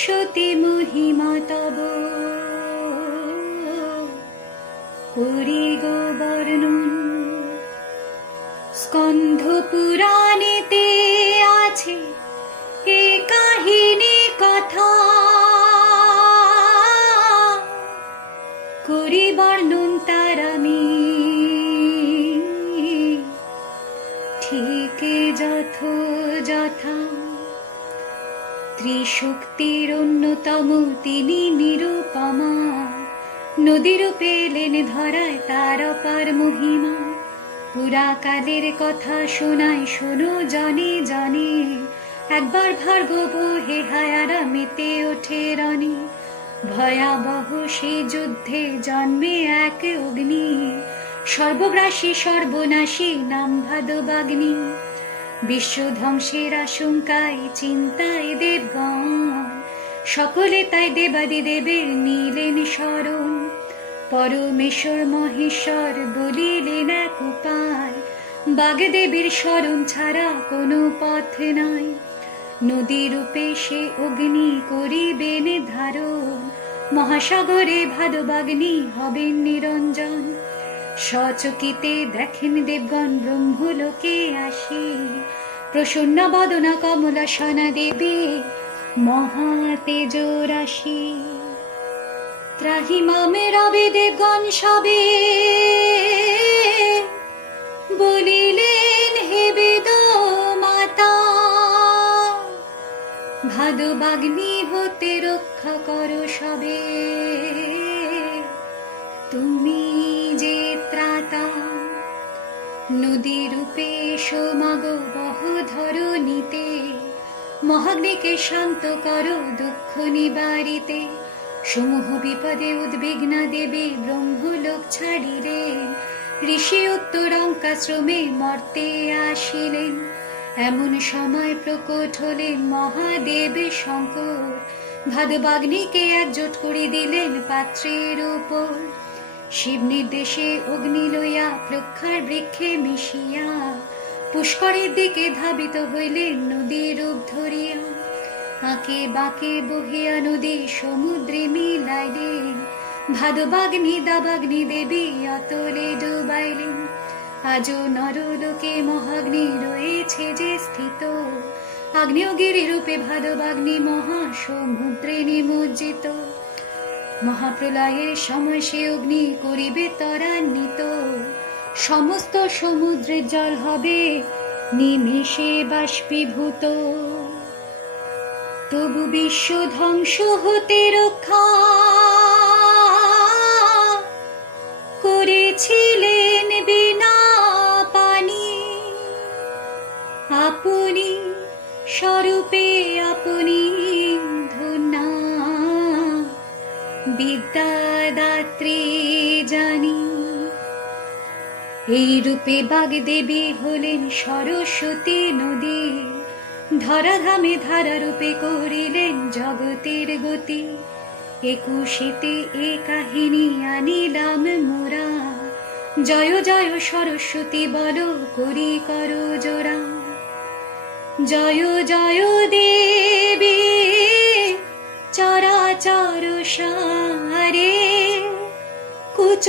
সরস্বতী মহিমা তব করি গো বর্ণন। স্কন্ধ পুরাণেতে আছে এ কাহিনী কথা, করি বর্ণন তার আমি ঠিক যথা। ত্রিশক্তির অন্যতম তিনি নিরুপমা, নদীরূপে এলেন ধরায় তার অপার মহিমা। পুরাকালের কথা শোনায় শোনো জনে জনে, একবার ভার্গব হে হায়ারা মেতে ওঠে রণে। ভয়াবহ সে যুদ্ধে জন্মে এক অগ্নি, সর্বগ্রাসী সর্বনাশী নাম ভাদবাগ্নি। বিশ্ব ধ্বংসের আশঙ্কায় চিন্তায় দেবগণ, সকলে তাই দেবাদি দেবের নিলেন শরণ। পরমেশ্বর মহেশ্বর বলিলেন এক উপায়, বাগদেবীর শরণ ছাড়া কোনো পথ নাই। নদী রূপে সে অগ্নি করিবেন ধারণ, মহাসাগরে ভাদবাগ্নি হবেন নিরঞ্জন। সচকিতে দেখেন দেবগণ ব্রহ্মলোকে আসি, প্রসন্ন বদনা কমলা সনা দেবী মহা তেজ রাশি। ত্রাহিমামে রবে দেবগণ সবে, বলিলেন হে বেদ মাতা, ভাদবাগ্নি হতে রক্ষা করো সবে, তুমি যে ত্রাতা। নদী রূপে সোমাগ বহ ধরণীতে, মহাগ্নিকে শান্ত করো দুঃখ নিবারিতে। সমূহ বিপদে উদ্বিগ্না দেবী ব্রহ্মলোক ছাড়িলেন, ঋষি উত্তরঙ্কাশ্রমে মর্তে আসিলেন। এমন সময় প্রকট হলেন মহাদেব শঙ্কর, ভাদবাগ্নিকে একজোট করে দিলেন পাত্রের উপর। শিব নির্দেশে অগ্নি লইয়া প্রক্ষার বৃক্ষে মিশিয়া, পুষ্করের দিকে ধাবিত হইলেন নদীর রূপ ধরিয়া। আঁকে বাঁকে বহিয়া নদী সমুদ্রে মিলাইলেন, ভাদবাগ্নি দাবাগ্নি দেবী অতলে ডুবাইলেন। আজও নরলোকে মহাগ্নি রয়েছে যে স্থিত, আগ্নেয়গিরি রূপে ভাদবাগ্নি মহা সমুদ্রে নিমজ্জিত। মহাপ্রলয়ের সময় সে অগ্নি করিবে ত্বরান্বিত, সমস্ত সমুদ্রের জল হবে নিমেষে বাষ্পীভূত। তবু বিশ্ব ধ্বংস হতে রক্ষা করেছিলেন বিনা পানি, আপনি স্বরূপে আপনি ধন্যা, বিদ্যাদাত্রী জানি। এই রূপে বাগদেবী হলেন সরস্বতী নদী, ধরাধামে ধারারূপে করিলেন জগতের গতি। একুশেতে এ কাহিনী আনিলাম মোরা, জয় জয় সরস্বতী বল করি করো জোড়া। জয় জয় দেবী চরাচর সারে, কুচ